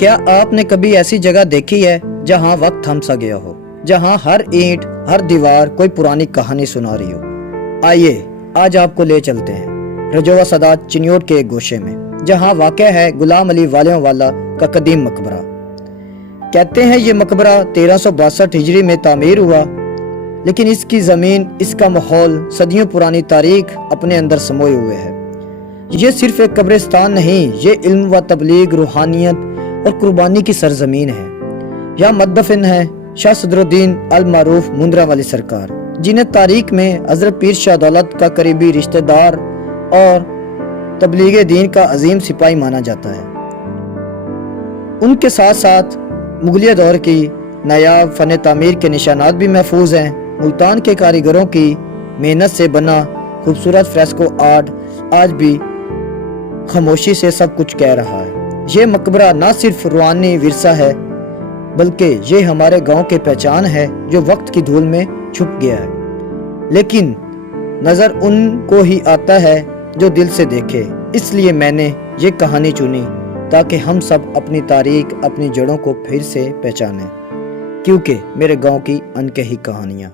क्या आपने कभी ऐसी जगह देखी है जहां वक्त थम सा गया हो, जहां हर ईंट हर दीवार कोई पुरानी कहानी सुना रही हो? आइए आज आपको ले चलते हैं रजोवा सदात चिन्योट के एक गोशे में, जहां वाक़ है गुलाम अली वालेवाला का कदीम मकबरा। कहते हैं ये मकबरा 1362 हिजरी में तामीर हुआ, लेकिन इसकी ज़मीन, इसका माहौल सदियों पुरानी तारीख अपने अंदर समोए हुए है। ये सिर्फ एक कब्रिस्तान नहीं, ये इल्म व तबलीग, रूहानियत और कुर्बानी की सरजमीन है। यहाँ मदफन है शाह सदरुद्दीन अल मारूफ मुंद्रा वाली सरकार, जिन्हें तारीख में हजरत पीर शाह दौलत का करीबी रिश्तेदार और तबलीग दीन का अजीम सिपाही माना जाता है। उनके साथ साथ मुगलिया दौर की नायाब फ़न तामीर के निशानात भी महफूज हैं। मुल्तान के कारीगरों की मेहनत से बना खूबसूरत फ्रेस्को आर्ट आज भी खामोशी से सब कुछ कह रहा है। ये मकबरा ना सिर्फ रूहानी विरसा है, बल्कि ये हमारे गांव की पहचान है जो वक्त की धूल में छुप गया है, लेकिन नज़र उनको ही आता है जो दिल से देखे। इसलिए मैंने ये कहानी चुनी ताकि हम सब अपनी तारीख, अपनी जड़ों को फिर से पहचानें, क्योंकि मेरे गांव की अनकही कहानियाँ